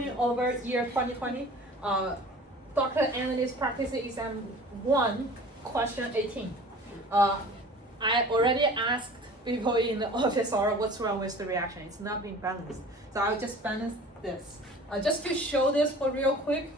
going over year 2020, Dr. Analyst Practice Exam 1, question 18. I already asked people in the office or what's wrong with the reaction. It's not being balanced. So I'll just balance this. Just to show this for real quick,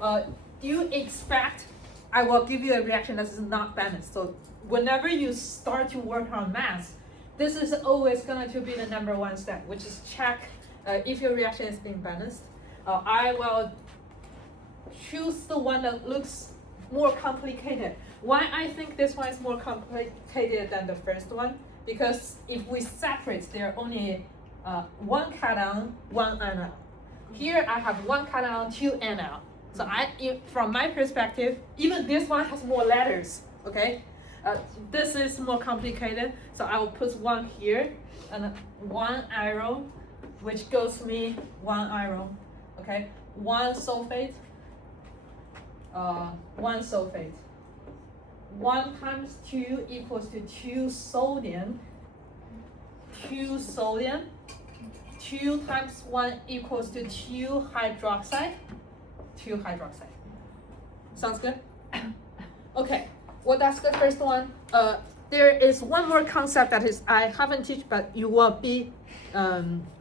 do you expect I will give you a reaction that is not balanced? So whenever you start to work on math, this is always going to be the number one step, which is check if your reaction is being balanced. I will choose the one that looks more complicated. Why I think this one is more complicated than the first one? Because if we separate, there are only one cation, one anion. Here I have one cation, two anion. So from my perspective, even this one has more letters, okay? This is more complicated, so I will put one here, and one arrow, which goes me one arrow, okay? One sulfate, one sulfate. 1 times 2 equals to 2 sodium, 2 sodium. 2 times 1 equals to 2 hydroxide, 2 hydroxide. Sounds good? Okay, well that's the first one. There is one more concept that is I haven't taught, but you will be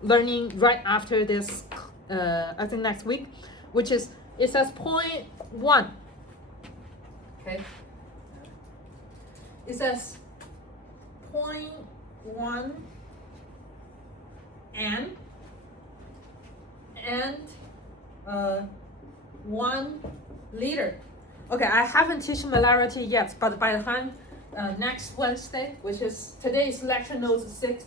learning right after this, I think next week, which is, it says 0.1, okay? It says 0.1 and 1 liter. Okay, I haven't taught molarity yet, but by the time next Wednesday, which is today is lecture note 6,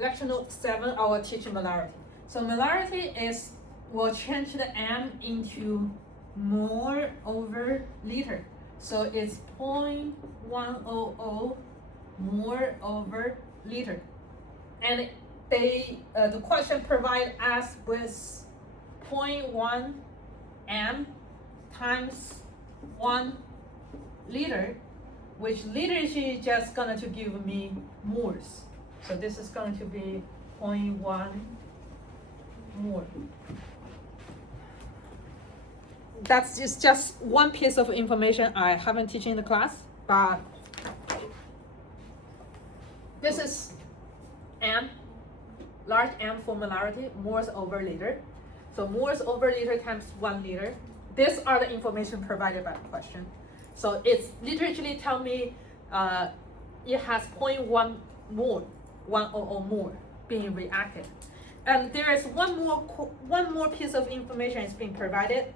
lecture note 7, I will teach molarity. So molarity is, we'll change the M into mole over liter. So it's 0.100 mole over liter. And the question provides us with 0.1 m times 1 liter, which liter is just going to give me moles. So this is going to be 0.1 mole. That's just one piece of information I haven't taught in the class, but this is M, large M for molarity, moles over liter. So moles over liter times 1 liter. These are the information provided by the question. So it's literally tell me it has 0.1 mole, 100 mole being reacted. And there is one more piece of information is being provided.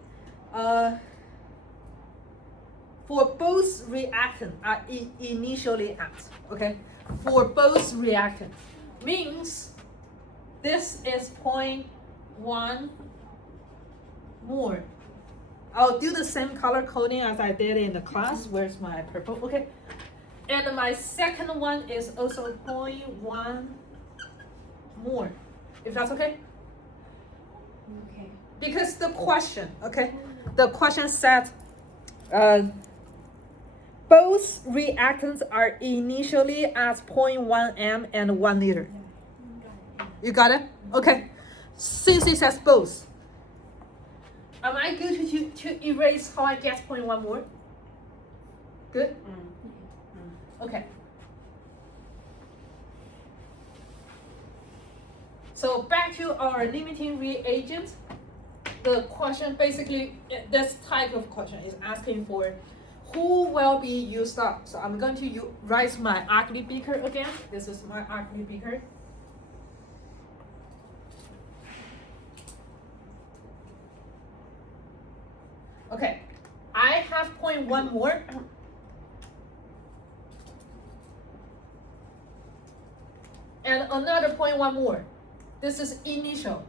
For both reactants are initially at, okay? For both reactants means this is 0.1 mole. I'll do the same color coding as I did in the class. Where's my purple? Okay. And my second one is also 0.1 mole. If that's okay? Okay. Because the question, okay? The question said both reactants are initially at 0.1 m and 1 liter. You got it? Okay. Since it says both, am I good to erase how I get 0.1 mole? Good? Okay. So back to our limiting reagent. The question basically, this type of question is asking for who will be used up. So I'm going to write my ugly beaker again. This is my ugly beaker. Okay, I have 0.1 mole. And another 0.1 mole. This is initial.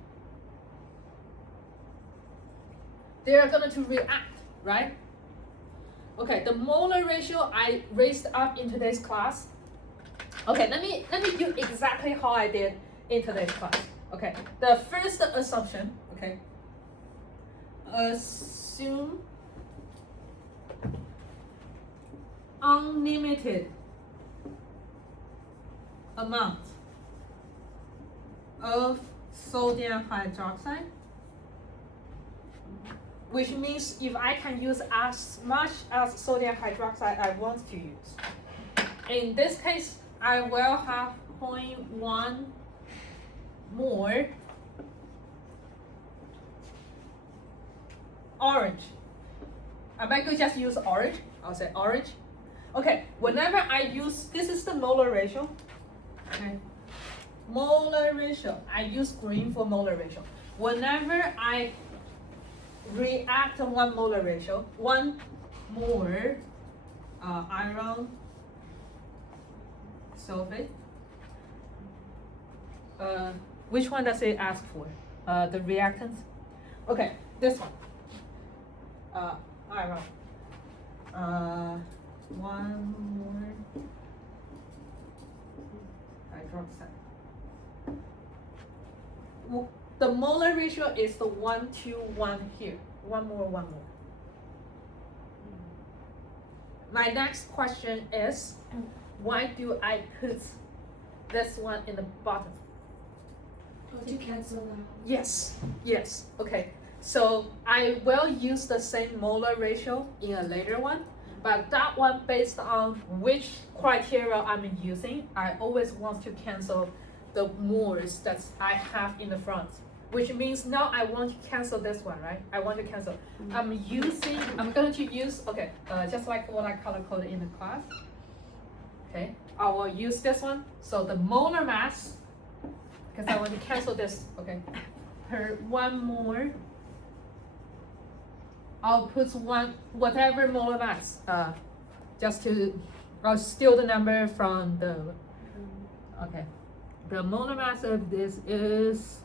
They are going to react, right? Okay, the molar ratio I raised up in today's class. Okay, let me do exactly how I did in today's class. Okay, the first assumption, okay, assume unlimited amount of sodium hydroxide which means if I can use as much as sodium hydroxide I want to use. In this case, I will have 0.1 more orange. I might go just use orange. I'll say orange. Okay, whenever I use, this is the molar ratio. Okay, molar ratio. I use green for molar ratio. Whenever I react on 1 molar ratio, 1 more iron sulfate. Which one does it ask for? The reactants? Okay, this one. Iron. 1 more hydroxide. The molar ratio is the 1 to 1 here. 1 more, 1 more. My next question is, why do I put this one in the bottom? To cancel out. Yes, yes, okay. So I will use the same molar ratio in a later one, but that one based on which criteria I'm using, I always want to cancel the moles that I have in the front. Which means now I want to cancel this one, right? I want to cancel. I'm going to use, okay, just like what I color coded in the class. Okay, I will use this one. So the molar mass, because I want to cancel this, okay, per 1 more, I'll put whatever molar mass, just to, I'll steal the number from the, okay. The molar mass of this is,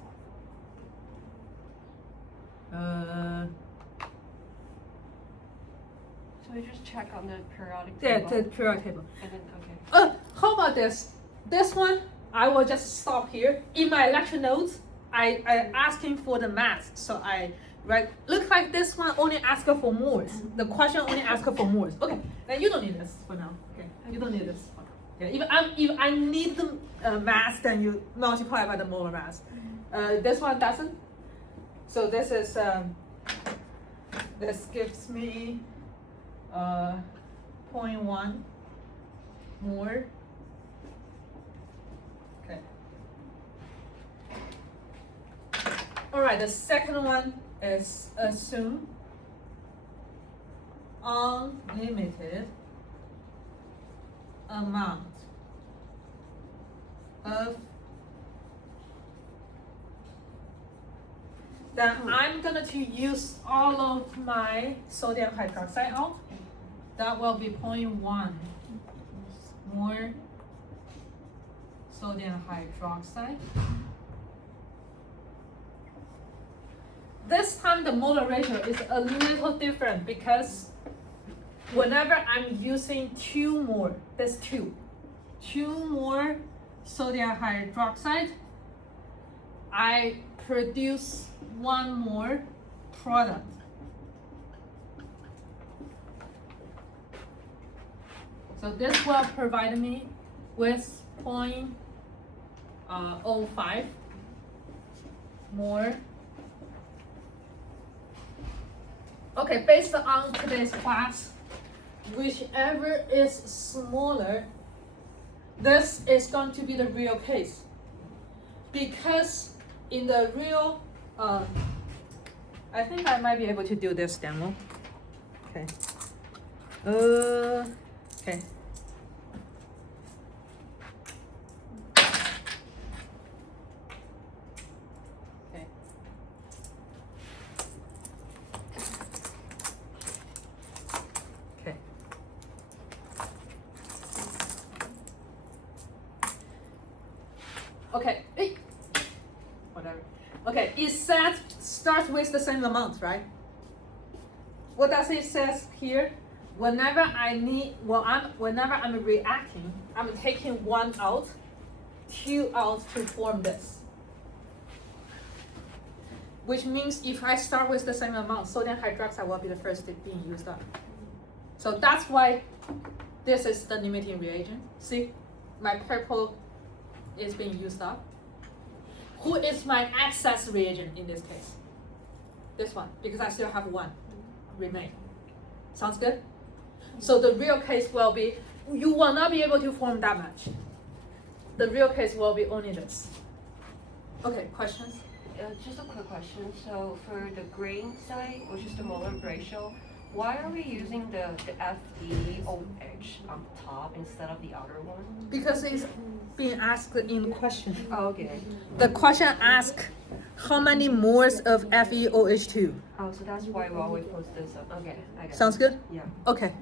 So we just check on the periodic yeah, table. the periodic table. And then, okay. How about this? This one, I will just stop here. In my lecture notes, I asking for the mass, so I write, look like this one only asks for moles. The question only asks for moles. Okay, then you don't need this for now. Okay, you don't need this for now. Yeah, if I need the mass, then you multiply by the molar mass. This one doesn't. So this is this gives me 0.1 more. Okay. All right. The second one is assume unlimited amount of. Then I'm going to use all of my sodium hydroxide out. That will be 0.1 more sodium hydroxide. This time the molar ratio is a little different because whenever I'm using 2 more, there's 2 more sodium hydroxide, I produce 1 more product. So this will provide me with 0.05 more. Okay, based on today's class, whichever is smaller, this is going to be the real case. Because in the real, I think I might be able to do this demo. Okay. Okay. Okay. Okay. Okay. Hey. Whatever. Okay, it says start with the same amount, right? What does it says here? Whenever whenever I'm reacting, I'm taking 1 out, 2 out to form this. Which means if I start with the same amount, sodium hydroxide will be the first being used up. So that's why this is the limiting reagent. See, my purple is being used up. Who is my excess reagent in this case? this one, because I still have one remain. Sounds good? So the real case will be, you will not be able to form that much. The real case will be only this. Okay, questions? Just a quick question. So for the grain side, which is the molar ratio, why are we using the FEOH on top instead of the other one? Because it's being asked in the question. Oh, okay. The question asks how many moles of FeOH2. Oh, so that's why we always post this up. Okay, I got it. Sounds good? Yeah. Okay.